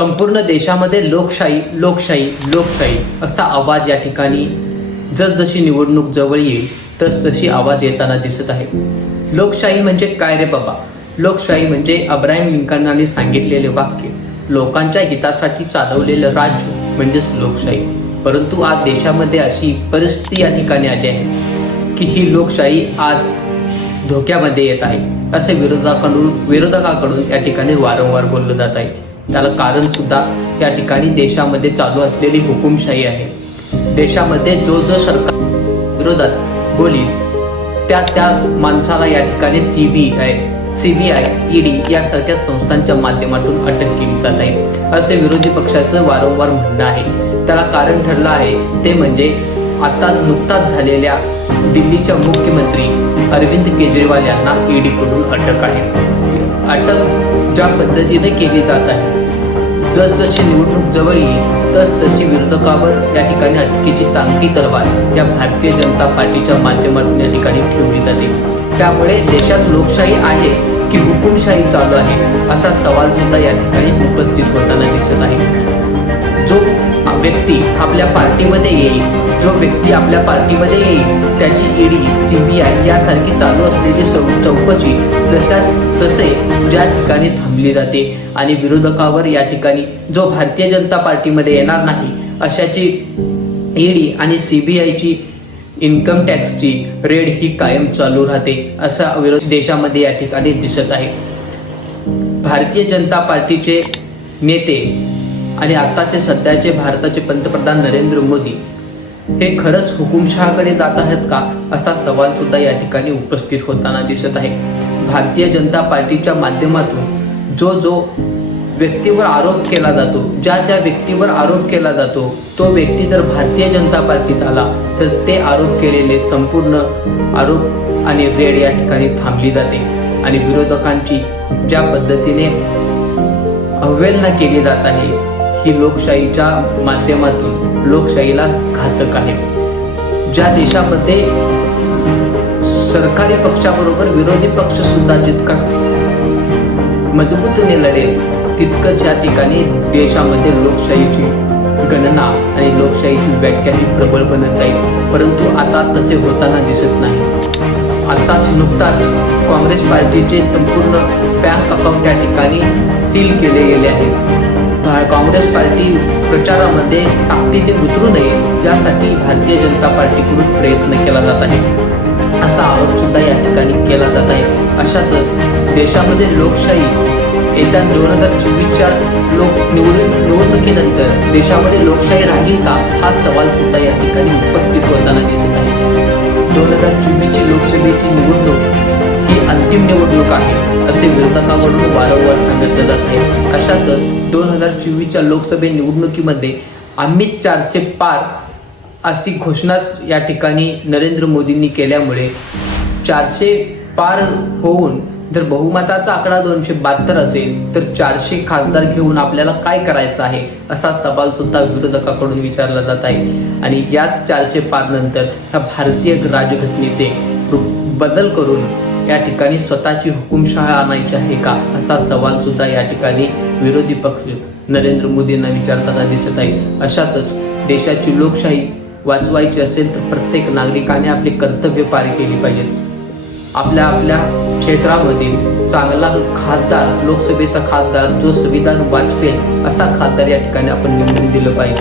संपूर्ण देशामध्ये लोकशाही लोकशाही लोकशाही असा आवाज या ठिकाणी जसजशी निवडणूक जवळ येईल तस तशी आवाज येताना दिसत आहे. लोकशाही म्हणजे काय रे बाबा? लोकशाही म्हणजे अब्राहिम लिंकनाने सांगितलेले वाक्य लोकांच्या हितासाठी चालवलेलं राज्य म्हणजेच लोकशाही. परंतु आज देशामध्ये अशी परिस्थिती या ठिकाणी आली आहे की ही लोकशाही आज धोक्यामध्ये येत आहे असे विरोधकांकडून विरोधकाकडून या ठिकाणी वारंवार बोललं जात आहे. त्याला कारण सुद्धा त्या ठिकाणी देशामध्ये चालू असलेली हुकुमशाही आहे. देशामध्ये जो जो सरकार विरोधात बोली त्या त्या माणसाला या ठिकाणी सीबीआय सीबीआय ईडी यासारख्या संस्थांच्या माध्यमातून अटक केली जात आहे. असे विरोधी पक्षाचं वारंवार म्हणणं आहे. त्याला कारण ठरलं आहे ते म्हणजे आता नुकताच झालेल्या दिल्लीच्या मुख्यमंत्री अरविंद केजरीवाल यांना ईडी कडून अटक आहे. अटक ज्या पद्धतीने केली जात आहे. जसजशी निवडणूक जवळ येईल तस तशी विरोधकावर या ठिकाणी अटकेची तांगती तलवार या भारतीय जनता पार्टीच्या माध्यमातून या ठिकाणी ठेवली जाते. त्यामुळे देशात लोकशाही आहे की हुकुमशाही चालू आहे असा सवाल सुद्धा या ठिकाणी उपस्थित होताना दिसत आहे. व्यक्ती आपल्या पार्टीमध्ये येईल. जो व्यक्ती आपल्या पार्टीमध्ये येईल त्याची ईडी सीबीआय यासारखी चालू असलेली चौकशी जशाच तसे ज्या ठिकाणी थांबली जाते आणि विरोधकावर या ठिकाणी जो भारतीय जनता पार्टीमध्ये येणार नाही अशाची ईडी आणि सीबीआयची इन्कम टॅक्सची रेड ही कायम चालू राहते असा विरोध देशामध्ये या ठिकाणी दिसत आहे. भारतीय जनता पार्टीचे नेते आणि आताचे सध्याचे भारताचे पंतप्रधान नरेंद्र मोदी हे खरंच हुकुमशहाकडे जात आहेत का असा सवाल सुद्धा या ठिकाणी उपस्थित होताना दिसत आहे. भारतीय जनता पार्टीच्या माध्यमातून जो जो व्यक्तीवर आरोप केला जातो ज्या ज्या व्यक्तीवर आरोप केला जातो तो व्यक्ती जर भारतीय जनता पार्टीत आला तर ते आरोप केलेले संपूर्ण आरोप आणि रेड या ठिकाणी थांबली जाते. आणि विरोधकांची ज्या पद्धतीने अवहेलना केली जात आहे ही लोकशाहीच्या माध्यमातून लोकशाहीला घातक आहे. ज्या देशामध्ये सरकारी पक्षाबरोबर विरोधी पक्ष सुद्धा जितका मजबूतीने लढेल तितकंच या ठिकाणी देशामध्ये लोकशाहीची गणना आणि लोकशाहीची व्याख्या ही प्रबळ बनत जाईल. परंतु आता तसे होताना दिसत नाही. आताच नुकताच काँग्रेस पार्टीचे संपूर्ण बँक अकाउंट या ठिकाणी सील केले गेले आहेत. काँग्रेस पार्टी प्रचारामध्ये ताकदीने उतरू नये यासाठी भारतीय जनता पार्टीकडून प्रयत्न केला जात आहे. असा आरोप सुद्धा या ठिकाणी केला जात आहे. अशातच देशामध्ये लोकशाही येत्या दोन हजार चोवीसच्या लोक निवडून निवडणुकीनंतर देशामध्ये लोकशाही राहील का? हा सवाल सुद्धा या ठिकाणी उपस्थित होताना दिसत आहे. दोन हजार चोवीसची लोकसभेची निवडणूक ही अंतिम निवडणूक आहे असे विरोधकांकडून वारंवार सांगितलं जात आहे. अशातच दोन हजार चोवीसच्या लोकसभे निवडणुकीमध्ये आम्हीच चारशे पार अशी घोषणा या ठिकाणी नरेंद्र मोदींनी केल्यामुळे चारशे पार होऊन जर बहुमताचा आकडा दोनशे बहात्तर असेल तर चारशे खासदार घेऊन आपल्याला काय करायचं आहे असा सवाल सुद्धा विरोधकाकडून विचारला जात आहे. आणि याच चारशे पार नंतर ह्या भारतीय राजघटनेचे बदल करून या ठिकाणी स्वतःची हुकुमशहा आणायची आहे का? असा सवाल सुद्धा या ठिकाणी विरोधी पक्ष नरेंद्र मोदींना विचारताना दिसत आहे. अशातच देशाची लोकशाही वाचवायची असेल तर प्रत्येक नागरिकाने आपले कर्तव्य पार केली पाहिजेत. आपल्या आपल्या क्षेत्रामधील चांगला खासदार लोकसभेचा खासदार जो संविधान वाचवेल असा खासदार या ठिकाणी आपण निवडून दिलं पाहिजे.